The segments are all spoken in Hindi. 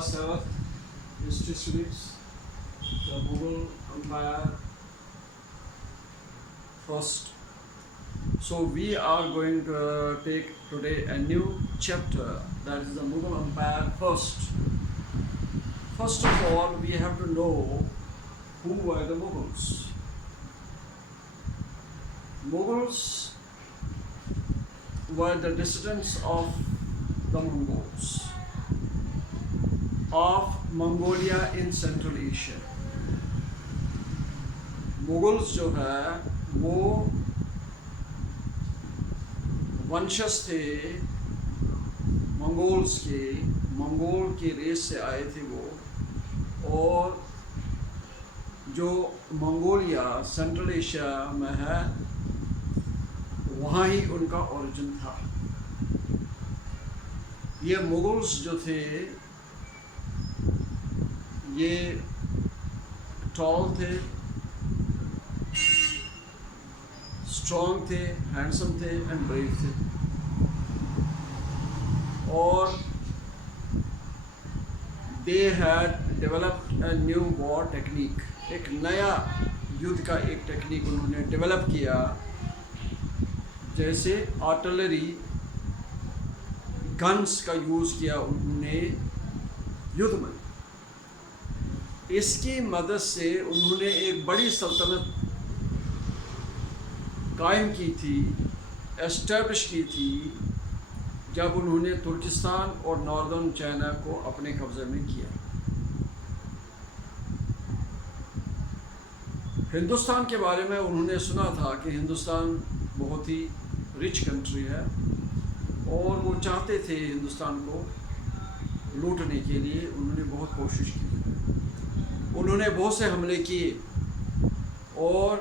Class 7th History Students, the Mughal Empire first. So we are going to take today a new chapter, that is the Mughal Empire first. First of all, we have to know who were the Mughals. Mughals were the descendants of the Mongols of Mongolia in Central Asia. Mughals जो है वो वंशज थे मंगोल्स के, मंगोल की रेस से आए थे वो, और जो मंगोलिया सेंट्रल एशिया में है वहाँ ही उनका ओरिजिन था। ये मुगल्स जो थे ये टॉल थे, स्ट्रॉन्ग थे, हैंडसम थे एंड ब्रेव थे, और they had developed a new war technique. एक नया युद्ध का एक टेक्निक उन्होंने डेवलप किया, जैसे आर्टिलरी गन्स का यूज़ किया उन्होंने युद्ध में। इसकी मदद से उन्होंने एक बड़ी सल्तनत कायम की थी, एस्टैब्लिश की थी, जब उन्होंने तुर्किस्तान और नॉर्दर्न चाइना को अपने कब्ज़े में किया। हिंदुस्तान के बारे में उन्होंने सुना था कि हिंदुस्तान बहुत ही रिच कंट्री है और वो चाहते थे हिंदुस्तान को लूटने के लिए। उन्होंने बहुत कोशिश की, उन्होंने बहुत से हमले किए, और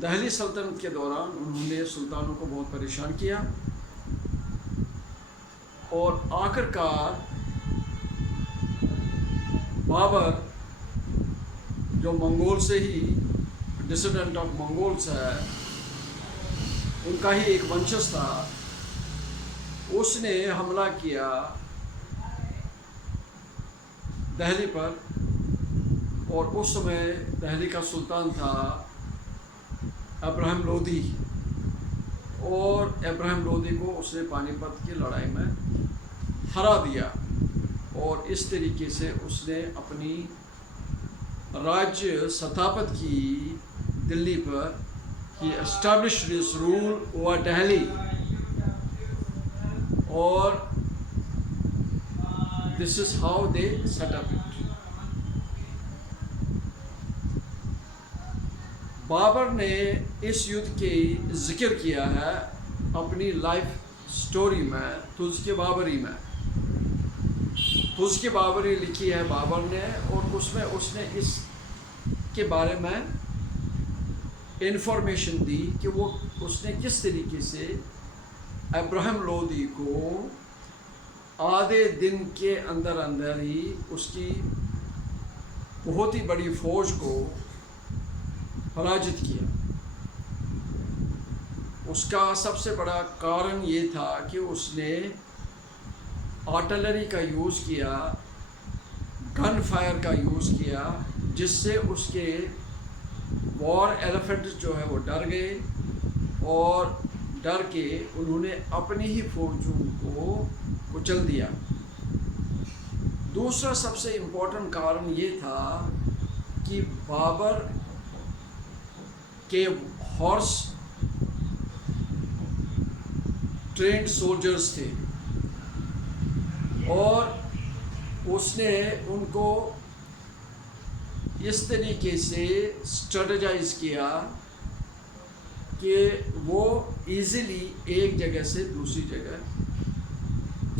दिल्ली सल्तनत के दौरान उन्होंने सुल्तानों को बहुत परेशान किया, और आखिरकार बाबर जो मंगोल से ही डिसेंडेंट ऑफ मंगोल्स है, उनका ही एक वंशज था, उसने हमला किया दिल्ली पर। और उस समय दिल्ली का सुल्तान था इब्राहिम लोदी, और इब्राहिम लोदी को उसने पानीपत की लड़ाई में हरा दिया, और इस तरीके से उसने अपनी राज्य स्थापित की दिल्ली पर। He established his rule over Delhi, or this is how they set up it. Babar ने इस युद्ध के जिक्र किया है अपनी लाइफ स्टोरी में, तुज़्क़ बाबरी में। तुज़्क़ बाबरी लिखी है बाबर ने, और उसमें उसने इसके बारे में इन्फॉर्मेशन दी कि वो उसने किस तरीके से इब्राहिम लोदी को आधे दिन के अंदर अंदर ही उसकी बहुत ही बड़ी फौज को पराजित किया। उसका सबसे बड़ा कारण ये था कि उसने आर्टिलरी का यूज़ किया, गन फायर का यूज़ किया, जिससे उसके वॉर एलिफेंट जो है वो डर गए, और डर के उन्होंने अपनी ही फौजों को कुचल दिया। दूसरा सबसे इम्पोर्टेंट कारण ये था कि बाबर के हॉर्स ट्रेंड सोल्जर्स थे, और उसने उनको इस तरीके से स्ट्रेटजाइज किया कि वो इजीली एक जगह से दूसरी जगह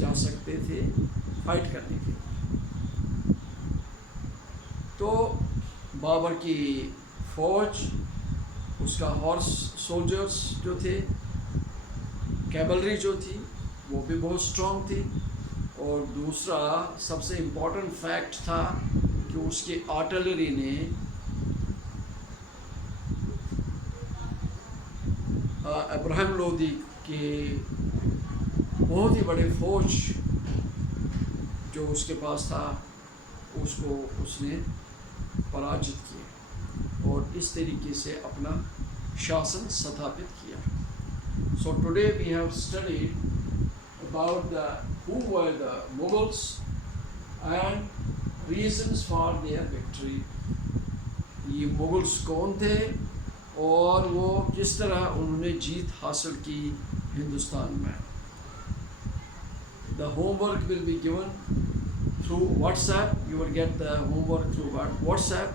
जा सकते थे फाइट करने के लिए। तो बाबर की फौज, उसका हॉर्स सोल्जर्स जो थे, कैवलरी जो थी, वो भी बहुत स्ट्रॉन्ग थी। और दूसरा सबसे इम्पोर्टेंट फैक्ट था कि उसकी आर्टिलरी ने इब्राहिम लोदी के बहुत ही बड़े फौज जो उसके पास था उसको उसने पराजित किया और इस तरीके से अपना शासन स्थापित किया. So today we have studied about who were the Mughals and reasons for their victory. ये मुगल्स कौन थे और वो किस तरह उन्होंने जीत हासिल की हिंदुस्तान में. The homework will be given through WhatsApp. You will get the homework through WhatsApp.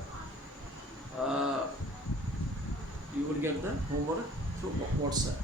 You will get the homework through WhatsApp.